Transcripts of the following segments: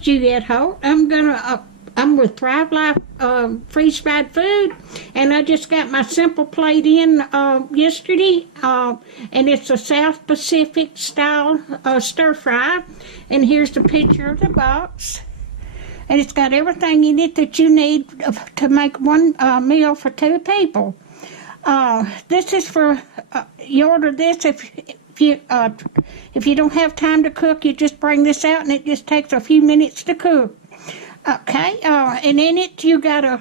Juliet Holt. I'm with Thrive Life freeze-dried food, and I just got my simple plate in yesterday, and it's a South Pacific style stir fry. And here's the picture of the box, and it's got everything in it that you need to make one meal for two people. This is for you order this if you don't have time to cook, you just bring this out, and it just takes a few minutes to cook. Okay, and in it you got a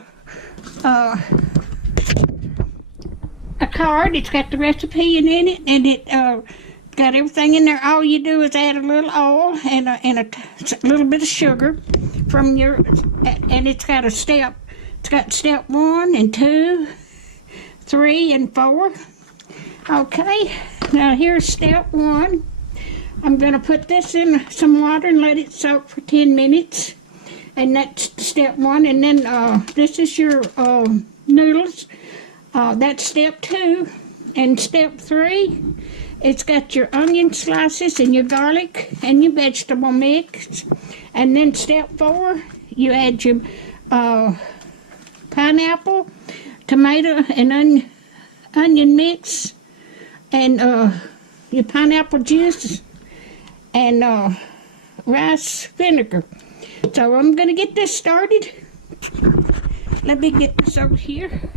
card. It's got the recipe in it, and it got everything in there. All you do is add a little oil and a little bit of sugar from your, and it's got a step. It's got step 1 and 2, 3 and 4. Okay, now here's step 1. I'm going to put this in some water and let it soak for 10 minutes. And that's step 1. And then this is your noodles. That's step 2. And step 3, it's got your onion slices and your garlic and your vegetable mix. And then step 4, you add your pineapple, tomato, and onion mix, and your pineapple juice, and rice vinegar. So I'm going to get this started. Let me get this over here.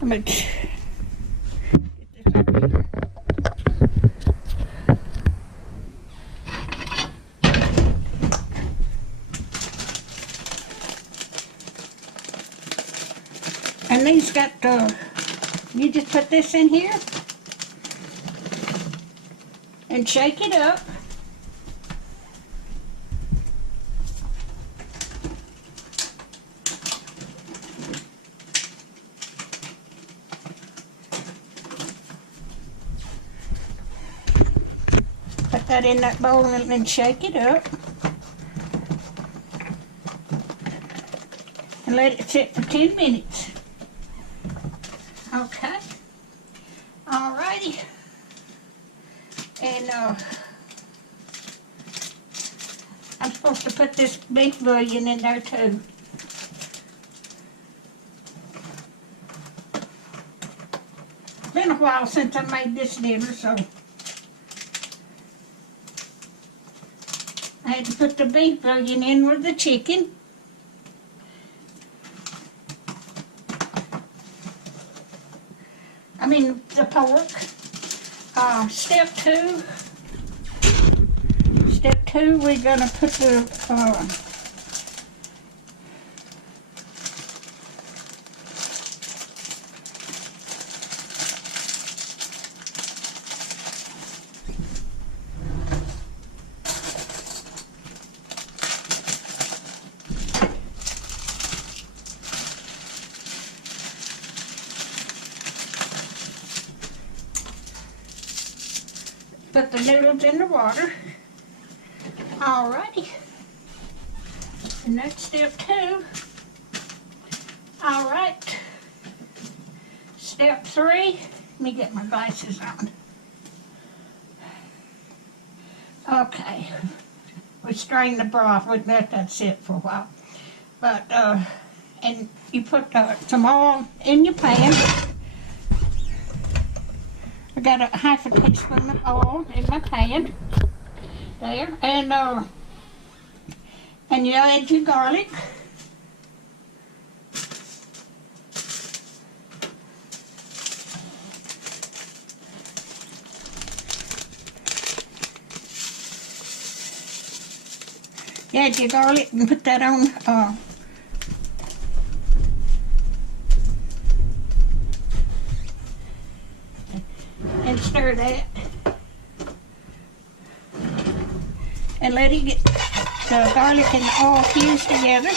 I'm going to get this over here. And these got, you just put this in here and shake it up. Put that in that bowl and then shake it up. And let it sit for 10 minutes. Okay. Alrighty. And I'm supposed to put this beef bouillon in there too. Been a while since I made this dinner, so I had to put the beef bouillon in with the chicken. I mean the pork. Step 2, we're going to put the put the noodles in the water. Alrighty. And that's step 2. Alright. Step 3. Let me get my glasses on. Okay. We strain the broth. We let that sit for a while. But, and you put some oil in your pan. I got a half a teaspoon of oil in my pan there, and you add your garlic, and put that on and stir that and let it get the garlic and the oil fused together.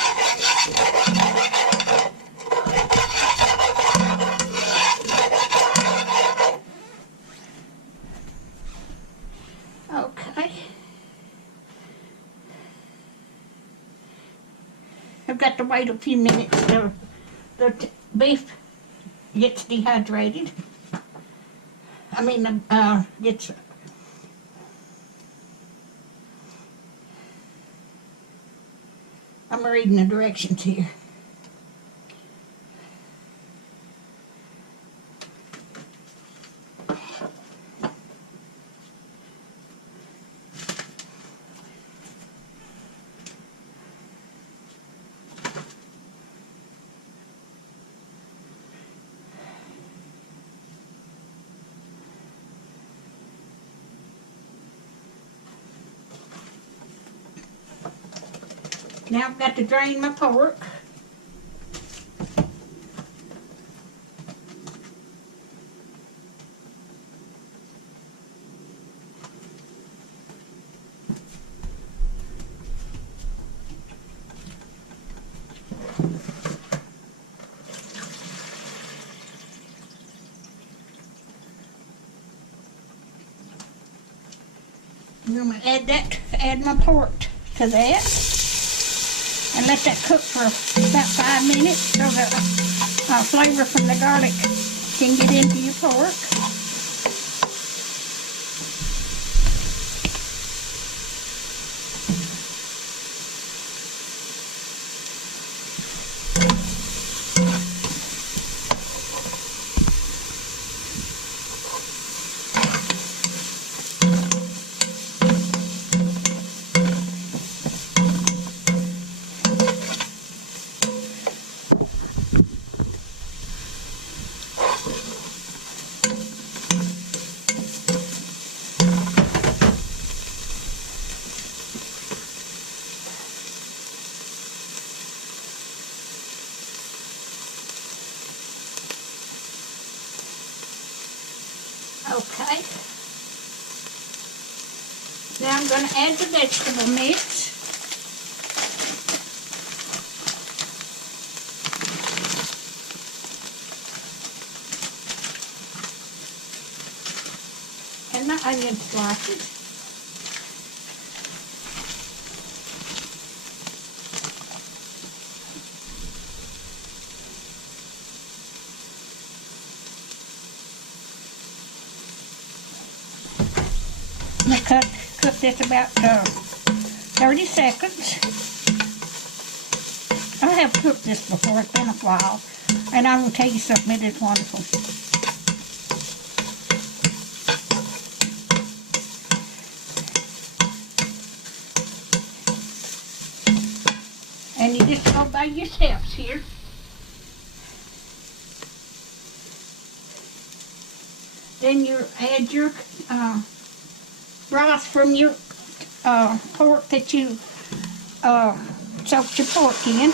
Okay. I've got to wait a few minutes till the beef gets dehydrated. it's I'm reading the directions here. Now I've got to drain my pork. I'm going to add my pork to that. And let that cook for about 5 minutes so the flavor from the garlic can get into your pork. Okay. Now I'm going to add the vegetable mix. And my onion slices. I'm going to cook this about 30 seconds. I have cooked this before, it's been a while. And I'm going to tell you something, it is wonderful. And you just go by your steps here. Then you add your broth from your pork that you soaked your pork in.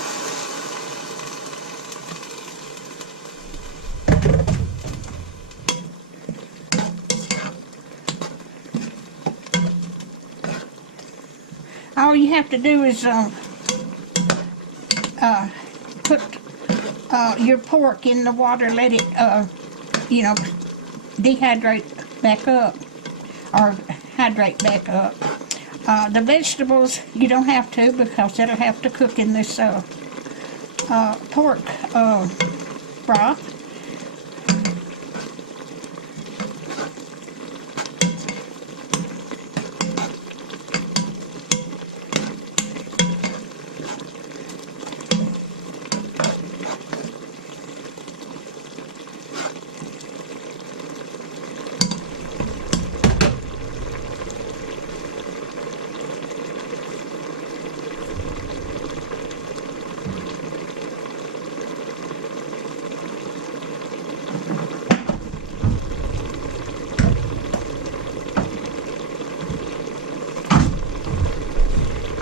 All you have to do is put your pork in the water, let it, dehydrate back up, or hydrate back up. The vegetables, you don't have to because it'll have to cook in this pork broth.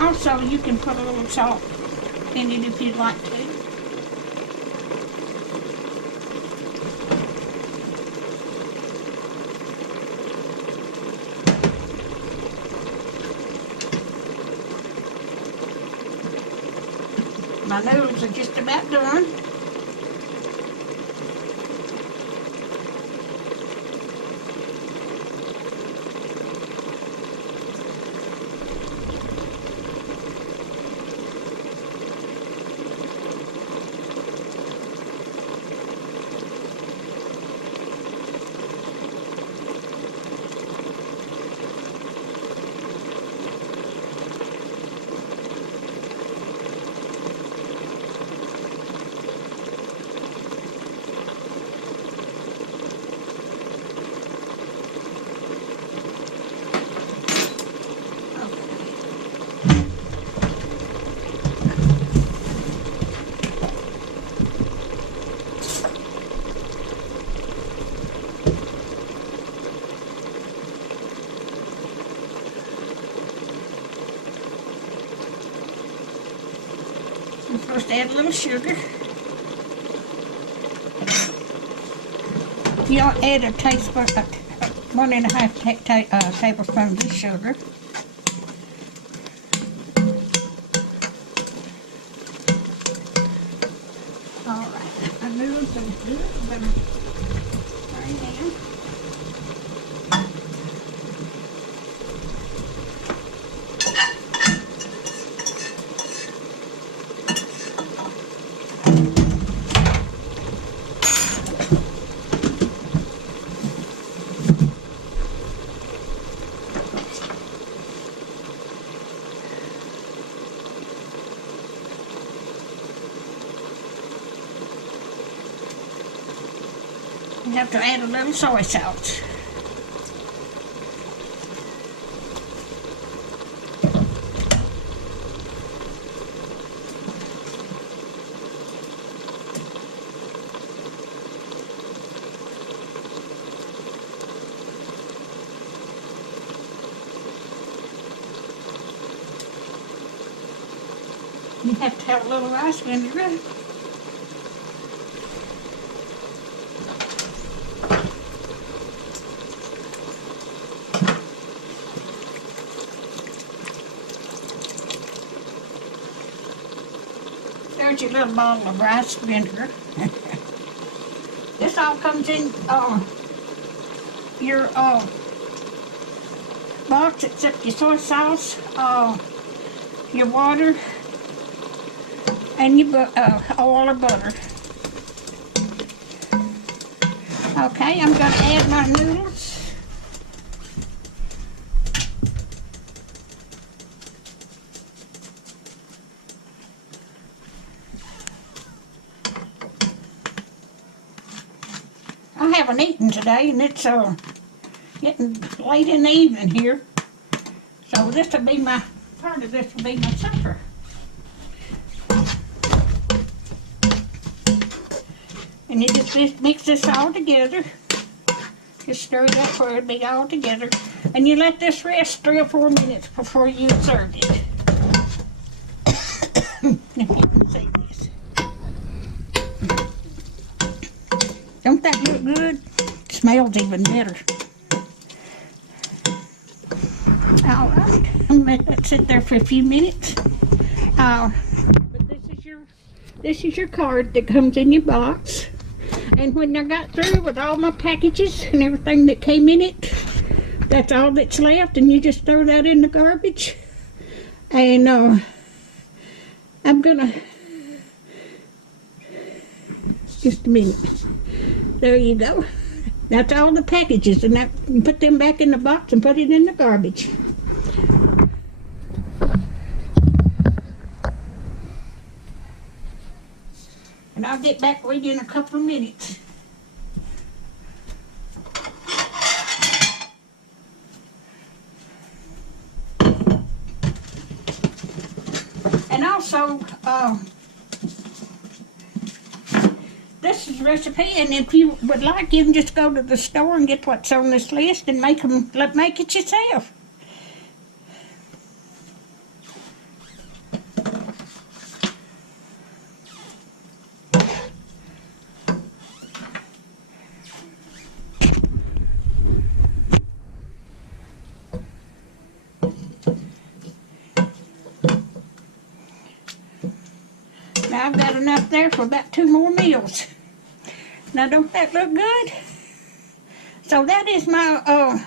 Also, you can put a little salt in it if you'd like to. My noodles are just about done. You're supposed to add a little sugar. You'll add a tablespoon, 1.5 tablespoons of sugar. All right, my noodles are good. I'm gonna turn them. You have to add a little soy sauce. You have to have a little rice vinegar. There's your little bottle of rice vinegar. This all comes in your box except your soy sauce, your water, and your oil or butter. Okay, I'm going to add my noodles. I haven't eaten today, and it's getting late in the evening here. So this will be part of this will be my supper. And you just mix this all together. Just stir it up where it'll be all together. And you let this rest 3 or 4 minutes before you serve it. If you can see this. Don't that look good? It smells even better. All right, I'm gonna let that sit there for a few minutes. But this is your card that comes in your box. And when I got through with all my packages and everything that came in it, that's all that's left, and you just throw that in the garbage. And I'm gonna just a minute. There you go. That's all the packages, and you put them back in the box and put it in the garbage. And I'll get back with you in a couple of minutes. And also, this is a recipe, and if you would like, you can just go to the store and get what's on this list and make it yourself. Now I've got enough there for about 2 more meals. Now don't that look good? So that is my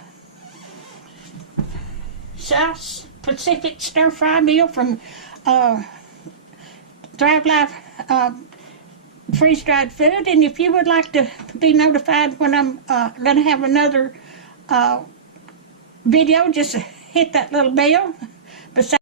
South Pacific stir fry meal from Thrive Life freeze-dried food. And if you would like to be notified when I'm going to have another video, just hit that little bell.